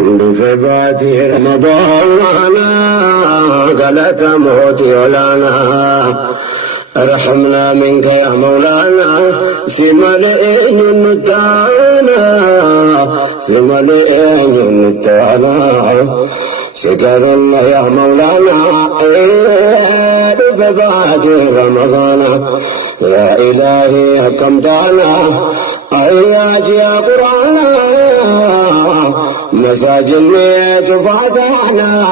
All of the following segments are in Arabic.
بفبات رمضان قالت موتي ولانا ارحمنا منك يا مولانا سمالين النتانا سمالين النتانا سكر الله يا مولانا بفبات رمضان يا إلهي حكمتنا أياج يا قرآن مساجدنا جفاتنا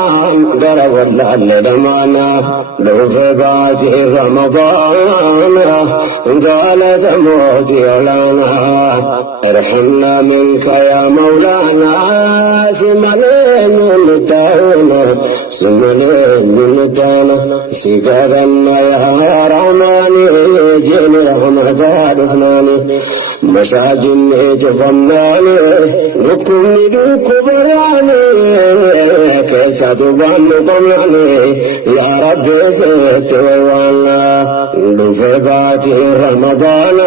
درب الله لدمانا لو في بعد رمضان قالت موتي لنا ارحمنا منك يا مولانا سمالين نتانا سمالين نتانا سكرنا يا رحماني جيني رحمة عرفناني مساجدنا جفناني ركني بكبراني كيسة بان قمناني يا رب زيت ووانا بفبات رمضان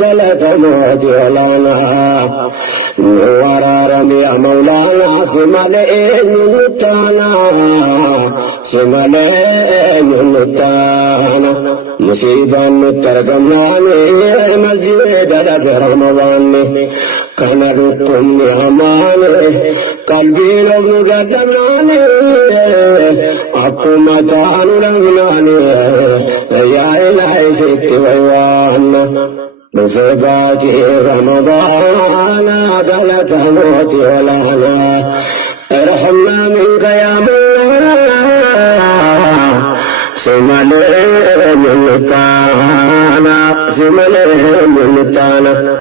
بلت موتي لنا ورارم يا مولانا سمالين نتانا سمالين نتانا مصيبة نترجماني مسجد رمضان كان لكم نعماني قلبي لو قدماني حكومتان لغناني يا إلهي ست ويوانا بفبات رمضان قالت موتي ولانا ارحمنا منك يا مولانا سمالين نتانا سمالين نتانا